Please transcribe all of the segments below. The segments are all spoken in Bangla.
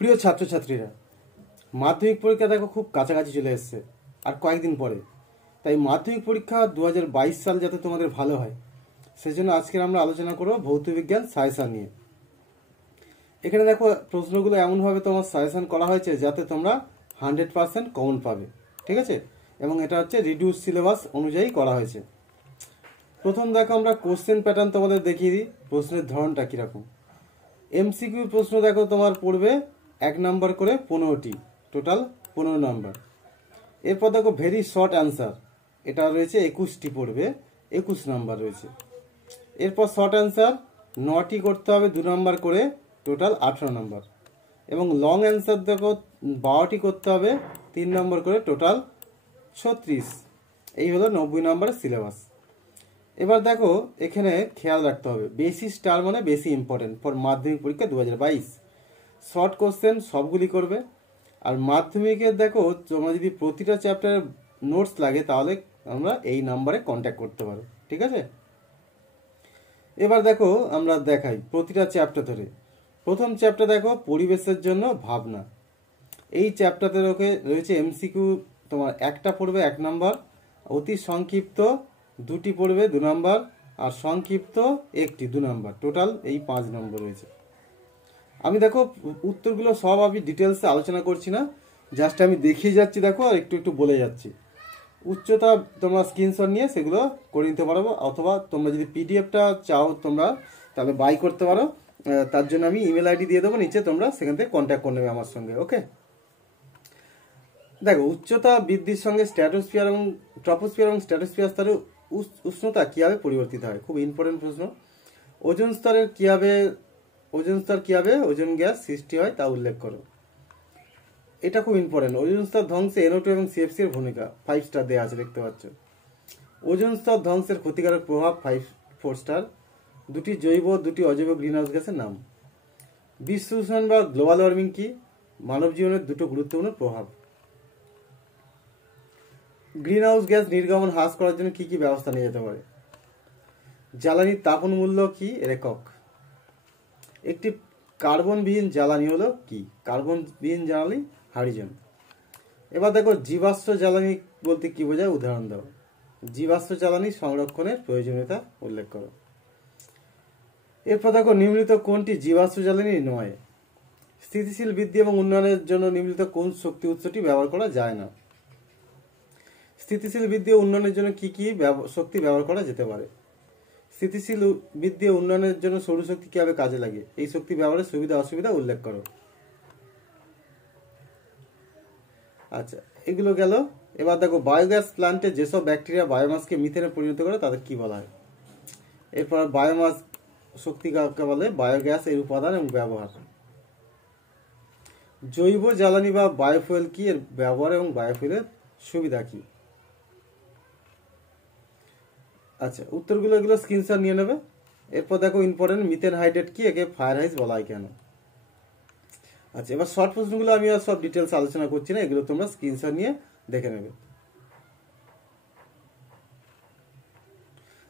প্রিয় ছাত্রছাত্রীরা, মাধ্যমিক পরীক্ষা দেখো খুব কাছাকাছি চলে এসছে আর কয়েকদিন পরে। তাই মাধ্যমিক পরীক্ষা 2022 সাল যাতে তোমাদের ভালো হয়, সেজন্য আজকের আমরা আলোচনা করব ভৌতবিজ্ঞান সাজেশন নিয়ে। এখানে দেখো প্রশ্নগুলো এমনভাবে তোমার সাজেশন করা হয়েছে যাতে তোমরা 100% কমন পাবে, ঠিক আছে? এবং এটা হচ্ছে রিডিউস সিলেবাস অনুযায়ী করা হয়েছে। প্রথম দেখো আমরা কোশ্চেন প্যাটার্ন তোমাদের দেখিয়ে দিই, প্রশ্নের ধরনটা কীরকম। এমসিকিউ প্রশ্ন দেখো তোমার পড়বে 1 নাম্বার করে 15টি, টোটাল 15 নাম্বার। এরপর দেখো ভেরি শর্ট অ্যান্সার, এটা রয়েছে 21টি, পড়বে 21 নাম্বার রয়েছে। এরপর শর্ট অ্যান্সার 9টি করতে হবে 2 নাম্বার করে, টোটাল 18 নাম্বার। এবং লং অ্যান্সার দেখো 12টি করতে হবে 3 নাম্বার করে, টোটাল 36। এই হলো 90 নাম্বারের সিলেবাস। এবার দেখো এখানে খেয়াল রাখতে হবে, বেশি স্টার মানে বেশি ইম্পর্টেন্ট ফর মাধ্যমিক পরীক্ষা 2022। শর্ট কোশ্চেন সবগুলি করবে। আর মাধ্যমিকের দেখো তোমরা যদি প্রতিটা চ্যাপ্টারের নোটস লাগে তাহলে আমরা এই নাম্বারে কন্ট্যাক্ট করতে পারো, ঠিক আছে? এবার দেখো আমরা দেখাই প্রতিটা চ্যাপ্টার ধরে। প্রথম চ্যাপ্টার দেখো পরিবেশের জন্য ভাবনা। এই চ্যাপ্টারতে রয়েছে এমসিকিউ তোমার একটা পড়বে 1 নাম্বার, অতি সংক্ষিপ্ত 2টি পড়বে 2 নাম্বার, আর সংক্ষিপ্ত 1টি 2 নাম্বার, টোটাল এই 5 নম্বর রয়েছে। আমি দেখো উত্তরগুলো সব আমি ডিটেলসে আলোচনা করছি না, জাস্ট আমি দেখিয়ে যাচ্ছি দেখো, আর একটু একটু বলে যাচ্ছি। উচ্চতা তোমরা স্ক্রিনশট নিয়ে সেগুলো করে নিতে পারো, অথবা তোমরা যদি পিডিএফটা চাও তোমরা তাহলে বাই করতে পারো। তার জন্য আমি ইমেল আইডি দিয়ে দেবো নিচে, তোমরা সেখান থেকে কন্ট্যাক্ট করে নেবে আমার সঙ্গে, ওকে? দেখো উচ্চতা বৃদ্ধির সঙ্গে স্ট্র্যাটোস্ফিয়ার এবং ট্রপোস্ফিয়ার এবং স্ট্র্যাটোস্ফিয়ার স্তরের উষ্ণতা কীভাবে পরিবর্তিত হয়, খুব ইম্পর্টেন্ট প্রশ্ন। ওজোন স্তরের ওজোন স্তর কীভাবে ওজোন গ্যাস সৃষ্টি হয় তা উল্লেখ করো। এটা খুব ইম্পর্টেন্ট। ওজোন স্তর ধ্বংসে NO2 এবং CFC এর ভূমিকা 5 স্টার দেওয়া আছে, দেখতে পাচ্ছ। ওজোন স্তর ধ্বংসের ক্ষতিকারক প্রভাব 4 স্টার। 2টি জৈব 2টি অজৈব গ্রিনহাউস গ্যাসের নাম। বিশ্ব উষ্ণায়ন বা গ্লোবাল ওয়ার্মিং কি? মানব জীবনের 2টো গুরুত্বপূর্ণ প্রভাব। গ্রিনহাউস গ্যাস নির্গমন হ্রাস করার জন্য কি কি ব্যবস্থা নিয়ে যেতে পারে? জ্বালানির তাপন মূল্য কি এর একক? একটি কার্বনবিহীন জ্বালানি হলো কি? কার্বনবিহীন জ্বালানি হাইড্রোজেন। এবার দেখো জীবাশ্ম জ্বালানি বলতে কি বোঝায়, উদাহরণ দাও। জীবাশ্ম জ্বালানি সংরক্ষণের প্রয়োজনীয়তা উল্লেখ করো। এরপর দেখো নিম্নলিখিত কোনটি জীবাশ্ম জ্বালানি নয়? স্থিতিশীল বৃদ্ধি এবং উন্নয়নের জন্য নিম্নলিখিত কোন শক্তি উৎসটি ব্যবহার করা যায় না? স্থিতিশীল বৃদ্ধি ও উন্নয়নের জন্য কি কি শক্তি ব্যবহার করা যেতে পারে? স্থিতিশীল বৃদ্ধি ও উন্নয়নের জন্য সৌরশক্তি কিভাবে কাজে লাগে? এই শক্তি ব্যবহারের সুবিধা অসুবিধা উল্লেখ করো। আচ্ছা, এগুলো গেল। এবার দেখো বায়োগ্যাস প্ল্যান্টে যেসব ব্যাকটেরিয়া বায়োমাসকে মিথেনে পরিণত করে তাদের কি বলা হয়? এরপর বায়োমাস শক্তি কাকে বলে? বায়োগ্যাস এর উপাদান এবং ব্যবহার। জৈব জ্বালানি বা বায়োফুয়েল কি? এর ব্যবহার এবং বায়োফুয়েলের সুবিধা কি? আচ্ছা, উত্তরগুলো এগুলো স্ক্রিনশট নিয়ে নেবে। এরপর দেখো ইম্পর্টেন্ট, মিথেন হাইড্রেট কি? একে ফায়ার হাইস বলা হয় কেন? আচ্ছা, এবার শর্ট প্রশ্নগুলো আমি আর সব ডিটেলস আলোচনা করছি না, এগুলো তোমরা স্ক্রিনশট নিয়ে দেখে নেবে।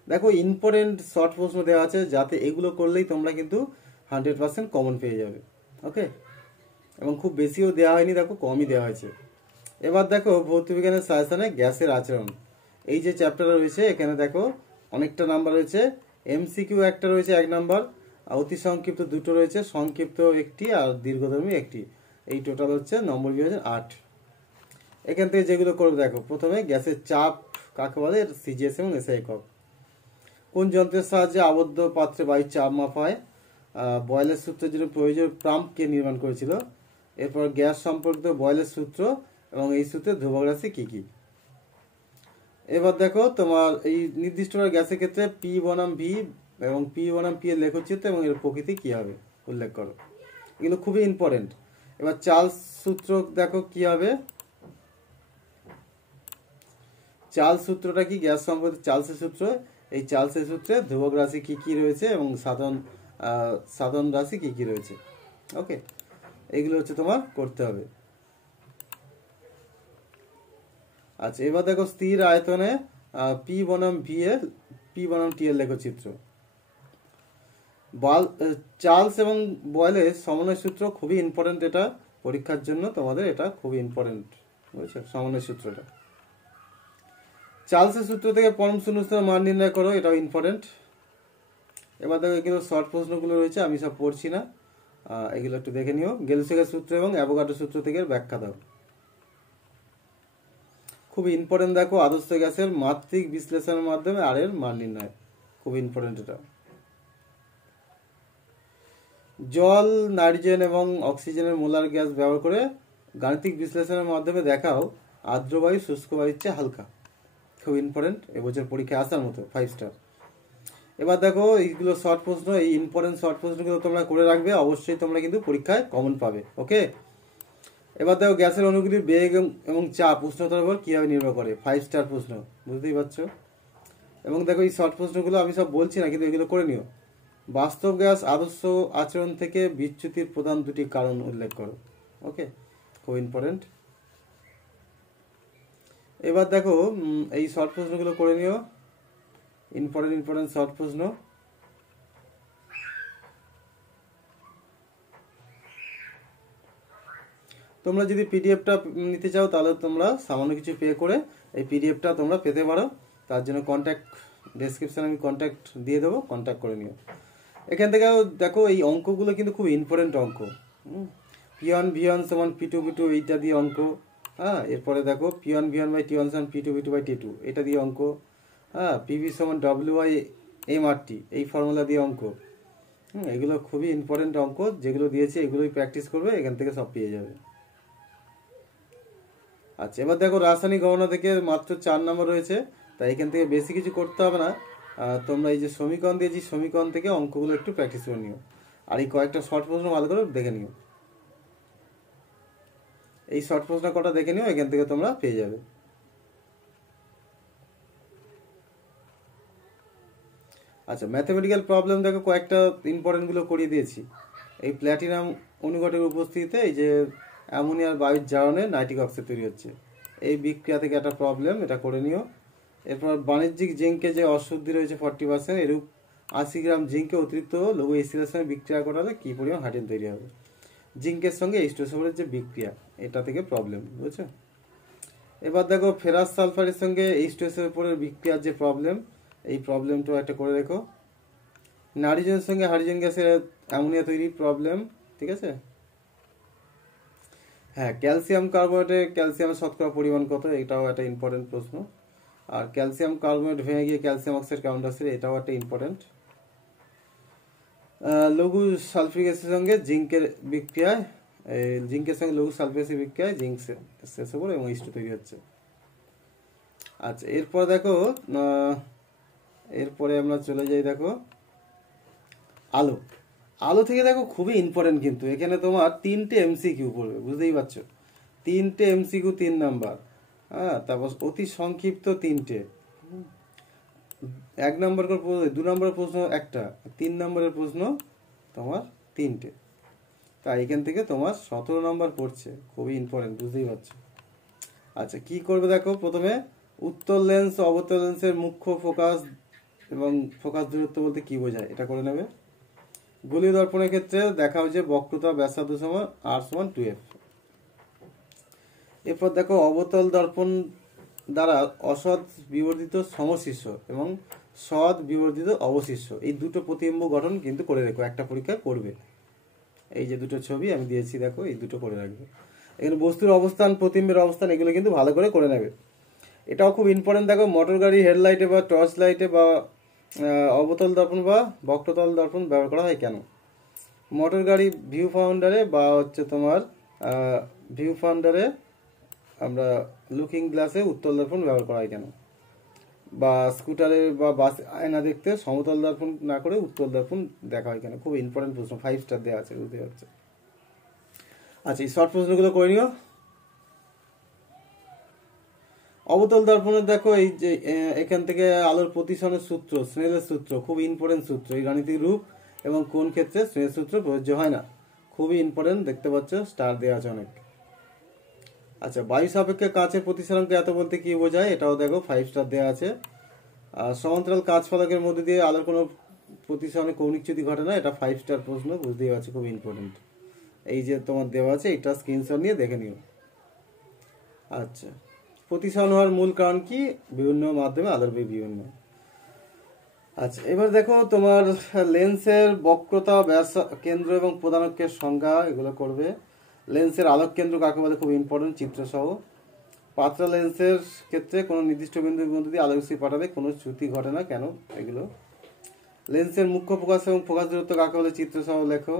দেখো ইম্পর্টেন্ট শর্ট প্রশ্ন দেওয়া আছে, যাতে এগুলো করলেই তোমরা কিন্তু 100% কমন পেয়ে যাবে, ওকে? এবং খুব বেশিও দেওয়া হয়নি, দেখো কমই দেওয়া হয়েছে। এবার দেখো ভৌতবিজ্ঞানের সাজেশনে গ্যাসের আচরণ, এই যে চ্যাপ্টার রয়েছে এখানে দেখো অনেকটা নাম্বার রয়েছে। এমসিকিউ একটা রয়েছে 1 নাম্বার, অতি সংক্ষিপ্ত 2টো রয়েছে, সংক্ষিপ্ত 1টি আর দীর্ঘধর্মী 1টি। এই টোটাল হচ্ছে নম্বর বিভাজন 8। এখান থেকে যেগুলো করবে দেখো, প্রথমে গ্যাসের চাপ কাকে বলে, সিজিএস এবং এসআই একক। কোন যন্ত্রের সাহায্যে আবদ্ধ পাত্রে বায়ুর চাপ মাপা হয়? বয়েলের সূত্রের জন্য প্রয়োজন পাম্প কে নির্মাণ করেছিল? এরপর গ্যাস সম্পর্কিত বয়েলের সূত্র এবং এই সূত্রের ধ্রুবক রাশি কি কি? এবার দেখো তোমার এই নির্দিষ্ট গ্যাসের ক্ষেত্রে পি বনাম ভি এবং পি বনাম পি এর লেখচিত্র এবং এর প্রকৃতি কি হবে উল্লেখ করো। এগুলো খুবই ইম্পর্টেন্ট। এবার চার্লস সূত্র দেখো কি হবে। চার্লস সূত্রটা কি? গ্যাস সম্পর্কিত চার্লসের সূত্র। এই চার্লসের সূত্রে ধ্রুবক রাশি কি কি রয়েছে এবং সাধারণ রাশি কি কি রয়েছে, ওকে? এগুলো হচ্ছে তোমার করতে হবে। আচ্ছা, এবার দেখো স্থির আয়তনে পি বনাম ভি এর পি বনাম টি এর লেখচিত্র। চার্লস এবং বয়েলের সমন্বয় সূত্র খুবই ইম্পর্টেন্ট, এটা পরীক্ষার জন্য তোমাদের এটা খুবই ইম্পর্টেন্ট, বুঝছো সমন্বয় সূত্রটা। চার্লসের সূত্র থেকে পরম শূন্যস্থানের মান নির্ণয় করো, এটাও ইম্পর্টেন্ট। এবার দেখো এগুলো শর্ট প্রশ্নগুলো রয়েছে, আমি সব পড়ছি না, এগুলো একটু দেখে নিও। গেলসেগের সূত্র এবং অ্যাভোগাড্রো সূত্র থেকে ব্যাখ্যা দাও। খুব ইম্পর্টেন্ট, দেখো আদর্শ গ্যাসের মাত্রিক বিশ্লেষণের মাধ্যমে আর এর মান নির্ণয়, খুব ইম্পর্টেন্ট এটা। জল, নাইট্রোজেন এবং অক্সিজেনের মোলার গ্যাস ব্যবহার করে গাণিতিক বিশ্লেষণের মাধ্যমে দেখাও আর্দ্র বায়ু শুষ্ক বায়ুর চেয়ে হালকা, খুব ইম্পর্টেন্ট, এবছর পরীক্ষায় আসার মতো 5 স্টার। এবার দেখো এইগুলো শর্ট প্রশ্ন, এই ইম্পর্টেন্ট শর্ট প্রশ্নগুলো তোমরা করে রাখবে, অবশ্যই তোমরা কিন্তু পরীক্ষায় কমন পাবে, ওকে। এবার দেখো গ্যাসের অণুগুলির বেগ এবং চাপ উষ্ণতার উপর কীভাবে নির্ভর করে, 5 স্টার প্রশ্ন, বুঝতেই পারছো। এবং দেখো এই শর্ট প্রশ্নগুলো আমি সব বলছি না, কিন্তু এগুলো করে নিও। বাস্তব গ্যাস আদর্শ আচরণ থেকে বিচ্যুতির প্রধান দুটি কারণ উল্লেখ করো, ওকে, খুব ইম্পর্টেন্ট। এবার দেখো এই শর্ট প্রশ্নগুলো করে নিও, ইম্পর্টেন্ট শর্ট প্রশ্ন। তোমরা যদি পিডিএফটা নিতে চাও তাহলে তোমরা সামান্য কিছু পে করে এই পিডিএফটা তোমরা পেতে পারো, তার জন্য কন্ট্যাক্ট ডেসক্রিপশানে আমি কন্ট্যাক্ট দিয়ে দেবো, কন্ট্যাক্ট করে নিও। এখান থেকে দেখো এই অঙ্কগুলো কিন্তু খুব ইম্পর্টেন্ট অঙ্ক। P1 সমান P2 এইটা দিয়ে অঙ্ক, হ্যাঁ। এরপরে দেখো P1 বাই T1 সমান P2 বাই T2 এটা দিয়ে অঙ্ক, হ্যাঁ। PV সমান WI/MRT এই ফর্মুলা দিয়ে অঙ্ক, এগুলো খুবই ইম্পর্টেন্ট অঙ্ক, যেগুলো দিয়েছে এগুলোই প্র্যাকটিস করবে, এখান থেকে সব পেয়ে যাবে। আচ্ছা, এবার দেখো রাসায়নিক গণনা থেকে মাত্র 4 নম্বর রয়েছে, তাই এখান থেকে বেশি কিছু করতে হবে না। তোমরা এই যে সমীকরণ দিয়েছি, সমীকরণ থেকে অঙ্কগুলো একটু প্র্যাকটিস করে নিও, আর এই কয়েকটা শর্ট প্রশ্ন ভালো করে দেখে নিও। এই শর্ট প্রশ্ন কটা দেখে নিও, এখান থেকে তোমরা পেয়ে যাবে। আচ্ছা, ম্যাথমেটিক্যাল প্রবলেম দেখো কয়েকটা ইম্পর্টেন্টগুলো করিয়ে দিয়েছি। এই প্ল্যাটিনাম অনুঘটকের উপস্থিতিতে এই যে অ্যামোনিয়ার বায়ুর জারণে নাইট্রিক অক্সাইড তৈরি হচ্ছে, এই বিক্রিয়া থেকে একটা প্রবলেম, এটা করে নিও। এরপর বাণিজ্যিক জিঙ্কে যে অশুদ্ধি রয়েছে 40%, এরূপ 80 গ্রাম জিঙ্কে অতিরিক্ত লঘু এসিডের সঙ্গে বিক্রিয়া করালে কী পরিমাণ হাইড্রোজেন তৈরি হবে। জিঙ্কের সঙ্গে H2SO4 যে বিক্রিয়া, এটা থেকে প্রবলেম, বুঝছো। এবার দেখো ফেরাস সালফারের সঙ্গে H2SO4 বিক্রিয়ার যে প্রবলেম, এই প্রবলেমটা একটা করে রেখো। নাইট্রোজেনের সঙ্গে হাইড্রোজেন গ্যাসের অ্যামোনিয়া তৈরির প্রবলেম, ঠিক আছে। হ্যাঁ, ক্যালসিয়াম কার্বোনেটে ক্যালসিয়ামের শতকরা পরিমাণ কত, এটাও একটা ইম্পর্টেন্ট প্রশ্ন। আর ক্যালসিয়াম কার্বোনেট ভেঙে গিয়ে ক্যালসিয়াম অক্সাইড কার্বন ডাইঅক্সাইড, এটাও একটা ইম্পর্টেন্ট। লঘু সালফিক অ্যাসিডের সঙ্গে জিঙ্কের বিক্রিয়ায়, জিঙ্কের সঙ্গে লঘু সালফিক অ্যাসিড বিক্রিয়ায় জিঙ্ক SO4 এবং H2 তৈরি হচ্ছে। আচ্ছা, এরপর দেখো এরপরে আমরা চলে যাই, দেখো আলো। আলো থেকে দেখো খুবই ইম্পর্টেন্ট, কিন্তু এখানে তোমার 3টে MCQ পড়বে, বুঝতেই পারছো। 3টে MCQ 3 নাম্বার, হ্যাঁ। তারপর অতি সংক্ষিপ্ত 3টে, 1 নম্বর করে 2 নম্বরের প্রশ্ন একটা, 3 নম্বরের প্রশ্ন তোমার 3টে, তাই এখান থেকে তোমার 17 নম্বর পড়ছে, খুবই ইম্পর্টেন্ট, বুঝতেই পারছো। আচ্ছা, কি করবে দেখো, প্রথমে উত্তল লেন্স অবতল লেন্সের মুখ্য ফোকাস এবং ফোকাস দূরত্ব বলতে কি বোঝায়, এটা করে নেবে। গোলীয় দর্পণের ক্ষেত্রে দেখা হচ্ছে বক্রতা ব্যাসার্ধ সমান R সমান 2F। এরপর দেখো অবতল দর্পণ দ্বারা অসৎ বিবর্ধিত সমশিষ্য এবং সৎ বিবর্ধিত অবশিষ্য, এই দুটো প্রতিবিম্ব গঠন কিন্তু করে রেখো, একটা পরীক্ষা করবে। এই যে দুটো ছবি আমি দিয়েছি, দেখো এই দুটো করে রাখবে। এখানে বস্তুর অবস্থান, প্রতিবিম্বের অবস্থান, এগুলো কিন্তু ভালো করে নেবে। এটাও খুব ইম্পর্টেন্ট, দেখো মোটর গাড়ি হেডলাইটে বা টর্চ লাইটে বা অবতল দর্পণ বা বক্রতল দর্পণ ব্যবহার করা হয় কেন। মোটর গাড়ি ভিউ ফাউন্ডারে বা হচ্ছে তোমার ভিউ ফাউন্ডারে আমরা লুকিং গ্লাসে উত্তল দর্পণ ব্যবহার করা হয় কেন, বা স্কুটারে বা বাস আয়না দেখতে সমতল দর্পণ না করে উত্তল দর্পণ দেখা হয় কেন, খুব ইম্পর্টেন্ট প্রশ্ন, 5 স্টার দেওয়া আছে, বুঝতে পারছো। আচ্ছা, এই শর্ট প্রশ্নগুলো করে নিও। অবতল দর্পণের দেখো এই যে এখান থেকে আলোর প্রতিসরণের সূত্র, স্নেলের সূত্র, খুব ইম্পর্টেন্ট সূত্র, এই গাণিতিক রূপ এবং কোন ক্ষেত্রে স্নেলের সূত্র প্রযোজ্য হয় না, খুবই ইম্পর্টেন্ট, দেখতে পাচ্ছ স্টার দেওয়া আছে অনেক। আচ্ছা, বায়ু সাপেক্ষে কাঁচের প্রতিসরণকে এত বলতে কি বোঝায়, এটাও দেখো 5 স্টার দেওয়া আছে। আর সমান্তরাল কাঁচ ফলকের মধ্যে দিয়ে আলোর কোনো প্রতিসরণে কৌণিকচ্যুতি ঘটে না, এটা 5 স্টার প্রশ্ন, বুঝতেই পারছো খুব ইম্পর্টেন্ট। এই যে তোমার দেওয়া আছে, এটা স্ক্রিনশট নিয়ে দেখে নিও। আচ্ছা, প্রতিসরণ হওয়ার মূল কারণ কি? বিভিন্ন মাধ্যমে আলোর বেগ বিভিন্ন। আচ্ছা, এবার দেখো তোমার লেন্সের বক্রতা, ব্যাস, কেন্দ্র এবং প্রধানকের সংজ্ঞা, এগুলো করবে। লেন্সের আলোক কেন্দ্র কাকে বলে, খুব ইম্পর্টেন্ট, চিত্র সহ। পাতলা লেন্সের ক্ষেত্রে কোনো নির্দিষ্ট বিন্দুর মধ্যে দিয়ে আলোক রশ্মি পাঠালে কোনো চ্যুতি ঘটে না, কেন? এগুলো। লেন্সের মুখ্য ফোকাস এবং ফোকাস দূরত্ব কাকে বলে, চিত্র সহ লেখো।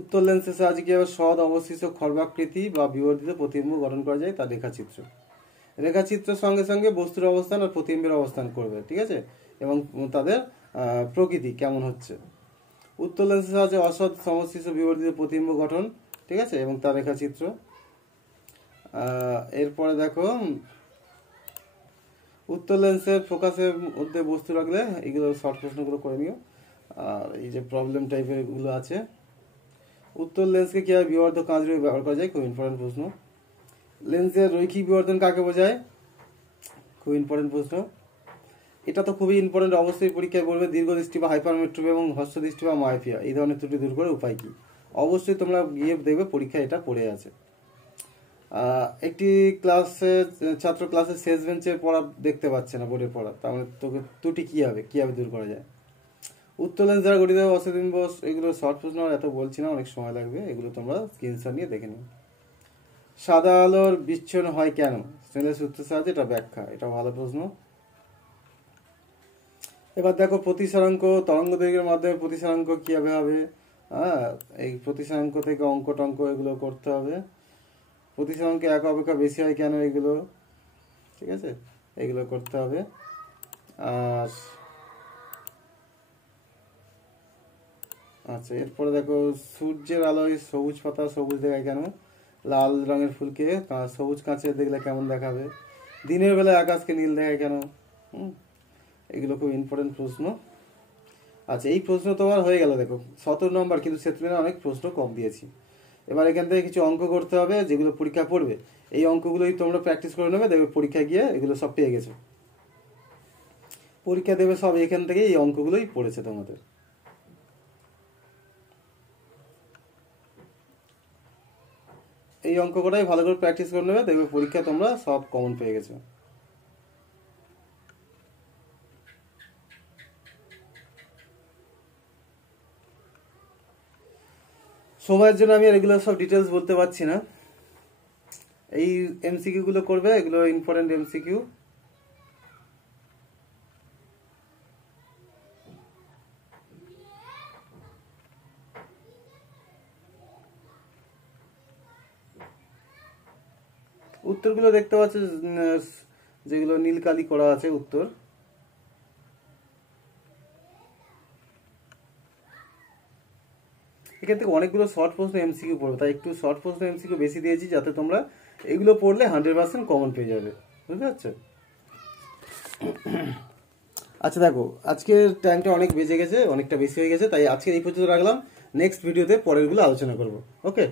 উত্তর লেন্সের সাহায্যে কিভাবে সৎ অবশিষ্ট খর্বাকৃতি বা বিবর্ধিত প্রতিবিম্ব গঠন করা যায় তার রেখাচিত্র। রেখাচিত্রের সঙ্গে সঙ্গে বস্তুর অবস্থান আর প্রতিবিম্বের অবস্থান করবে, ঠিক আছে, এবং তাদের প্রকৃতি কেমন হচ্ছে। উত্তর লেন্সের সাহায্যে অসৎ সমশিষ্ট বিবর্ধিত প্রতিবিম্ব গঠন, ঠিক আছে, এবং তার রেখাচিত্র। এরপরে দেখো, উত্তর লেন্সের ফোকাসের মধ্যে বস্তু রাখলে, এগুলো শর্ট প্রশ্নগুলো করে নিও। আর এই যে প্রবলেম টাইপের এগুলো আছে। উত্তর লেন্সকে কীভাবে বিবর্ধক কাঁচ রূপে ব্যবহার করা যায়, খুব ইম্পর্টেন্ট প্রশ্ন। লেন্সের রৈখিক বিবর্ধন কাকে বোঝায়, খুব ইম্পর্টেন্ট প্রশ্ন। এটা তো খুবই ইম্পর্টেন্ট, অবশ্যই পরীক্ষায় বলবে। দীর্ঘদৃষ্টি বা হাইপারমেট্রোপি এবং হ্রস্বদৃষ্টি বা মায়োপিয়া, এই ধরনের ত্রুটি দূর করে উপায় কি? অবশ্যই তোমরা গিয়ে দেখবে পরীক্ষায় এটা পড়ে আছে। একটি ছাত্র ক্লাসের শেষ বেঞ্চের পড়া দেখতে পাচ্ছে না, বোর্ডের পড়া, তাহলে তোকে ত্রুটি কীভাবে দূর করা যায়? উত্তর লেন্স দ্বারা গঠিত অসীম, এগুলো শর্ট প্রশ্ন, আর এত বলছি না, অনেক সময় লাগবে, এগুলো তোমরা স্ক্রিনশট নিয়ে দেখে নিও। সাদা আলোর বিচ্ছন্ন হয় কেন, স্নেলের সূত্রের সাহায্যে, এটা ব্যাখ্যা, এটা ভালো প্রশ্ন। এবার দেখো প্রতিসরাঙ্ক, তরঙ্গ দৈর্ঘ্যের মাধ্যমে প্রতিসরাঙ্ক কীভাবে হবে, এই প্রতিসরাঙ্ক থেকে অঙ্ক টঙ্ক এগুলো করতে হবে। প্রতিসরাঙ্ক এক অপেক্ষা বেশি হয় কেন, এগুলো, ঠিক আছে, এগুলো করতে হবে। আর আচ্ছা, এরপরে দেখো সূর্যের আলোয় সবুজ পাতা সবুজ দেখায় কেন, লাল রঙের ফুলকে সবুজ কাঁচে দেখলে কেমন দেখাবে, দিনের বেলায় আকাশকে নীল দেখায় কেন, এগুলো খুব ইম্পর্টেন্ট প্রশ্ন। আচ্ছা, এই প্রশ্ন তোমার হয়ে গেল, দেখো 17 নম্বর, কিন্তু সেতুমেনে অনেক প্রশ্ন কম দিয়েছি। এবার এখান থেকে কিছু অঙ্ক করতে হবে, যেগুলো পরীক্ষা পড়বে। এই অঙ্কগুলোই তোমরা প্র্যাকটিস করে নেবে, দেখবে পরীক্ষায় গিয়ে এগুলো সব পেয়ে গেছো। পরীক্ষা দেবে সব এখান থেকে, এই অঙ্কগুলোই পড়েছে তোমাদের। এই অঙ্ক কটাই ভালো করে প্র্যাকটিস করে নেবে, দেখবে পরীক্ষা তোমরা সব কমন পেয়ে গেছো। সময়ের জন্য আমি এগুলো সব ডিটেলস বলতে পারছি না। এই এমসিকিউ গুলো করবে, এগুলো ইম্পর্টেন্ট এমসিকিউ। উত্তরগুলো দেখতে পাচ্ছ, যেগুলো নীল কালি করা আছে উত্তর। এখান থেকে অনেকগুলো শর্ট প্রশ্ন এমসিকিউ পড়বে, তাই একটু শর্ট প্রশ্ন এমসিকিউ বেশি দিয়েছি, যাতে তোমরা এগুলো পড়লে 100% কমন পেয়ে যাবে, বুঝতে পারছো? আচ্ছা দেখো, আজকের টাইমটা অনেক বেজে গেছে, অনেকটা বেশি হয়ে গেছে, তাই আজকে এই পর্যন্ত রাখলাম। নেক্সট ভিডিওতে পরেরগুলো আলোচনা করব, ওকে?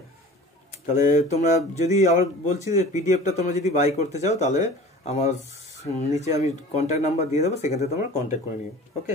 তাহলে তোমরা যদি, আবার বলছি যে পিডিএফটা তোমরা যদি বাই করতে চাও, তাহলে আমার নিচে আমি কন্ট্যাক্ট নাম্বার দিয়ে দেবো, সেখান থেকে তোমরা কন্ট্যাক্ট করে নিও, ওকে?